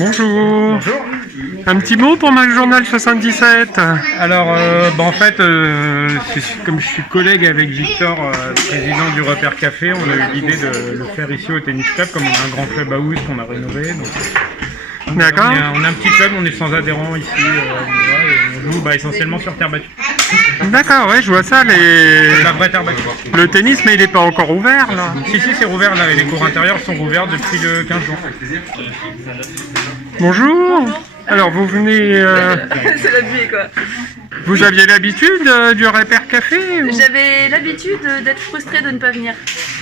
Bonjour. Bonjour. Un petit mot pour ma journal 77. Alors, en fait, comme je suis collègue avec Victor, président du Repère Café, on a eu l'idée de le faire ici au tennis club, comme on a un grand club house qu'on a rénové. D'accord. On a un petit club, on est sans adhérents ici, et on joue essentiellement sur terre battue. D'accord, ouais, je vois ça, La vraie terre battue. le tennis, mais il n'est pas encore ouvert, là. Si, c'est rouvert, là, et les cours intérieurs sont rouverts depuis le 15 juin. Bonjour. Alors, vous venez... C'est la nuit quoi. Vous aviez l'habitude du Repère Café ou... J'avais l'habitude d'être frustrée de ne pas venir.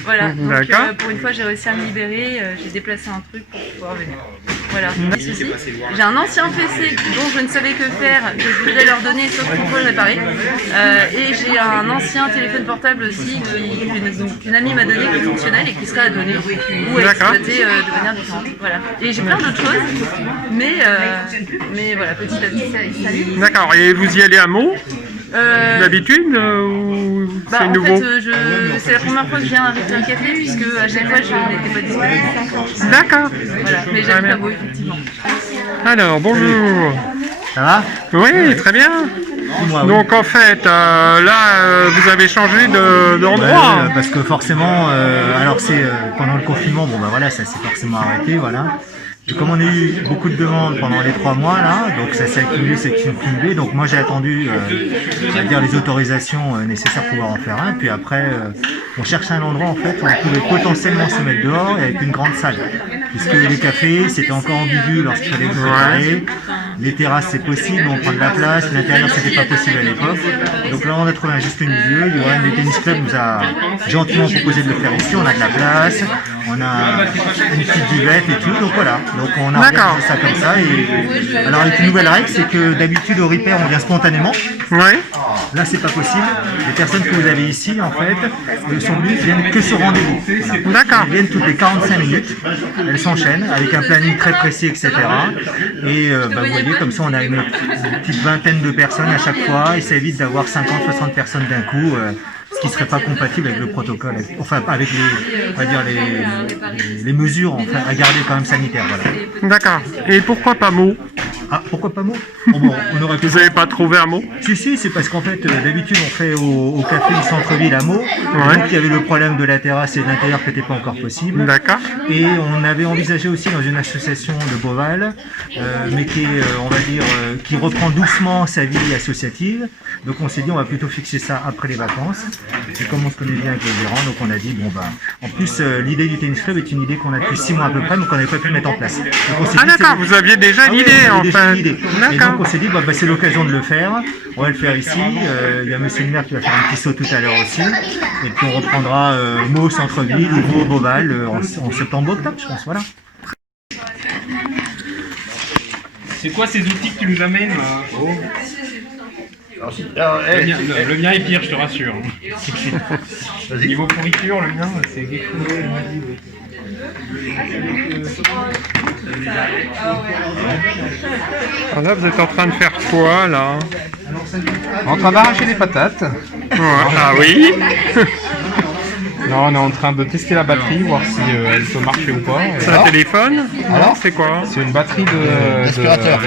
Voilà. Donc D'accord. pour une fois j'ai réussi à me libérer, j'ai déplacé un truc pour pouvoir venir. Voilà. Pas de souci. J'ai un ancien PC dont je ne savais que faire, que je voudrais leur donner sauf pour pouvoir le réparer. Et j'ai un ancien téléphone portable aussi qu'une amie m'a donné qui est fonctionnel et qui serait à donner ou à exploiter de manière différente. Voilà. Et j'ai plein d'autres choses, mais voilà, petit à petit. D'accord, et vous y allez à Meaux d'habitude ou c'est En nouveau? fait, c'est la première fois que je viens avec un café puisque à chaque fois je n'étais pas disponible. D'accord. Voilà, mais j'aime la beau effectivement. Alors, bonjour. Ça va? Oui, très bien. Dis-moi, oui. Donc en fait, vous avez changé d'endroit. Parce que forcément, alors c'est pendant le confinement, voilà, ça s'est forcément arrêté, voilà. Et comme on a eu beaucoup de demandes pendant les 3 mois là, donc ça s'est accumulé, donc moi j'ai attendu, on va dire les autorisations nécessaires pour pouvoir en faire un, puis après on cherchait un endroit en fait où on pouvait potentiellement se mettre dehors et avec une grande salle, puisque les cafés c'était encore ambigu lorsqu'il fallait se préparer, les terrasses c'est possible, on prend de la place, l'intérieur c'était pas possible à l'époque, donc là on a trouvé un juste milieu, le Warren du Tennis Club nous a gentiment proposé de le faire ici, on a de la place, on a une petite buvette et tout, donc voilà. Donc on a organisé ça comme ça. Et alors avec une nouvelle règle, c'est que d'habitude au repair on vient spontanément. Ouais. Là c'est pas possible. Les personnes que vous avez ici en fait, sont venues, viennent que sur rendez-vous. Voilà. D'accord. Elles viennent toutes les 45 minutes. Elles s'enchaînent avec un planning très précis, etc. Et vous voyez comme ça on a une petite vingtaine de personnes à chaque fois et ça évite d'avoir 50-60 personnes d'un coup. Ce qui serait pas compatible avec le protocole, enfin avec les, on va dire les mesures enfin, à garder quand même sanitaires, voilà. D'accord. Et pourquoi pas Meaux? Ah, pourquoi pas Meaux? On aurait pu... Vous n'avez pas trouvé un mot? Si, c'est parce qu'en fait, d'habitude, on fait au café du centre-ville à Meaux. Ouais. Donc, il y avait le problème de la terrasse et de l'intérieur qui n'était pas encore possible. D'accord. Et on avait envisagé aussi dans une association de Beauval, mais qui est, on va dire, qui reprend doucement sa vie associative. Donc, on s'est dit, on va plutôt fixer ça après les vacances. Et comme on se connaît bien avec les gérants, donc on a dit, en plus, l'idée du tennis club est une idée qu'on a depuis 6 mois à peu près, mais qu'on n'avait pas pu mettre en place. Ah d'accord, vous aviez déjà l'idée en fait. Et donc on s'est dit, c'est l'occasion de le faire, on va le faire ici, il y a monsieur le maire qui va faire un petit saut tout à l'heure aussi, et puis on reprendra Meaux centre-ville, Meaux Beauval en septembre-octobre, je pense, voilà. C'est quoi ces outils que tu nous amènes là? Le mien est pire, je te rassure. Niveau pourriture, le mien, c'est quelque chose. Alors là, vous êtes en train de faire quoi là? En train d'arracher les patates. Ouais. Ah oui. Non, on est en train de tester la batterie, voir si elle peut marcher ou pas. C'est un téléphone? Alors, c'est quoi? c'est une batterie d'aspirateur.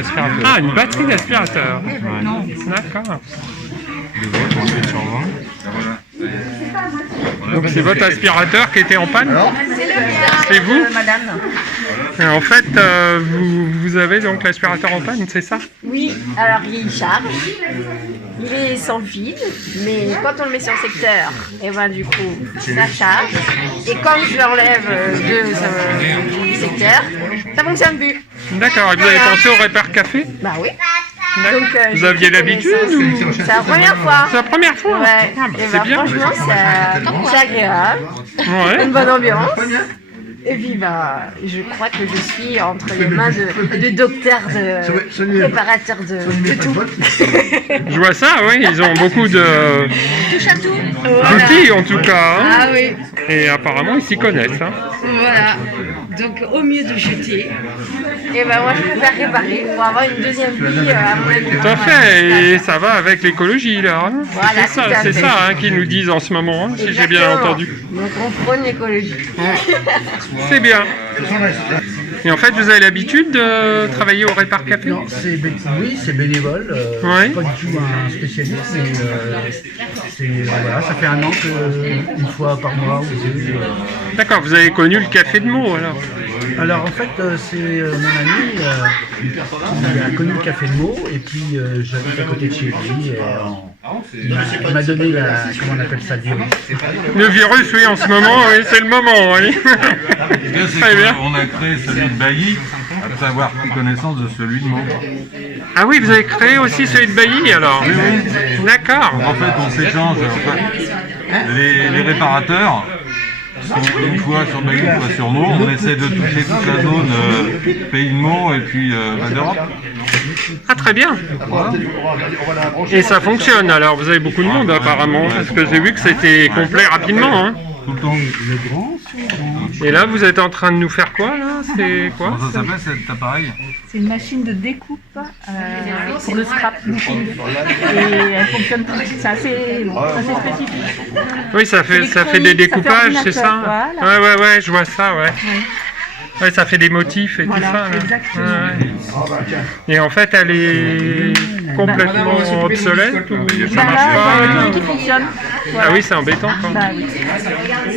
Ah, une batterie d'aspirateur. D'accord. Donc c'est votre aspirateur qui était en panne? C'est vous? Madame. Et en fait, vous avez donc l'aspirateur en panne, c'est ça? Oui, alors il charge, il est sans fil, mais quand on le met sur le secteur, et ben du coup ça charge, et quand je l'enlève du secteur, ça fonctionne plus. D'accord, et vous avez pensé au Repère Café? Bah oui. D'accord. Donc, Vous aviez l'habitude ou... C'est la première fois. C'est la première fois? Ouais. Ah, bah, Et c'est ben, bien. franchement, c'est agréable, Ouais. une bonne ambiance. Et puis je crois que je suis entre les mains de docteurs, de préparateurs de tout. Je vois ça, oui, ils ont beaucoup de Touche à tout. d'outils en tout cas. Hein. Ah oui. Et apparemment, ils s'y connaissent. Hein. Voilà, donc au mieux de jeter, et ben moi je préfère réparer pour avoir une deuxième vie à mon avis. Tout à fait, et ça va avec l'écologie là. Hein. Voilà, c'est ça, tout à c'est fait. ça hein, qu'ils nous disent en ce moment, hein, si j'ai bien Exactement. entendu. Donc on prône l'écologie. C'est bien. Et en fait, vous avez l'habitude de travailler au Répar Café? Non, oui, c'est bénévole. Ouais. Pas du tout un spécialiste, mais voilà, ça fait un an qu'une fois par mois ou deux. D'accord, vous avez connu le café de Meaux alors? Alors en fait, c'est mon ami qui a connu le café de Meaux et puis j'habite à côté de chez lui. Et, il m'a donné comment on appelle ça, le virus. Le virus, oui, en ce moment, oui, c'est le moment, oui. Très bien. On a créé celui de Bailly après avoir pris connaissance de celui de Meaux. Ah oui, vous avez créé aussi celui de Bailly alors? Oui, oui. D'accord. En fait, on s'échange. Les réparateurs sont une fois sur Bailly, une fois sur Meaux. On essaie de toucher toute la zone pays de Meaux et puis d'Europe. Ah très bien. Et ça fonctionne alors, vous avez beaucoup de monde apparemment, parce que j'ai vu que c'était complet rapidement. Hein. Tout le temps. Et là vous êtes en train de nous faire quoi là? C'est quoi? Comment ça s'appelle cet appareil? C'est une machine de découpe pour le scrap. Et elle fonctionne, c'est assez spécifique. Oui, ça fait des découpages, c'est ça? Voilà. Ouais, je vois ça, ouais. Ouais, ça fait des motifs et Voilà, tout ça. Là. exactement. Ouais. Et en fait, elle est complètement obsolète ou ça Bah marche là, pas? il y a une qui fonctionne. Voilà. Ah oui, c'est embêtant quand Bah même. oui.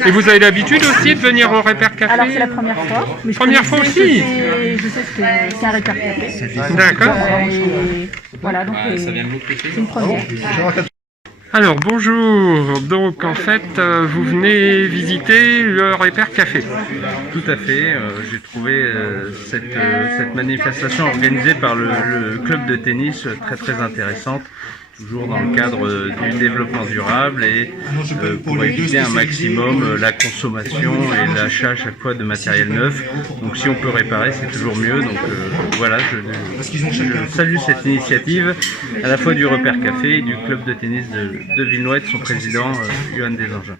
Et vous avez l'habitude aussi de venir au Répar Café? Alors c'est la première fois. Mais Première fois aussi? Je sais ce qu'est un Répar Café. D'accord. Et voilà, donc c'est une première. Alors bonjour, donc en fait vous venez visiter le Répar Café. Tout à fait, j'ai trouvé cette manifestation organisée par le club de tennis très intéressante, toujours dans le cadre du développement durable et pour éviter un maximum la consommation et l'achat à chaque fois de matériel neuf. Donc si on peut réparer, c'est toujours mieux. Donc voilà, je salue cette initiative à la fois du Répar Café et du club de tennis de Villenoix et de son président, Johan Desengins.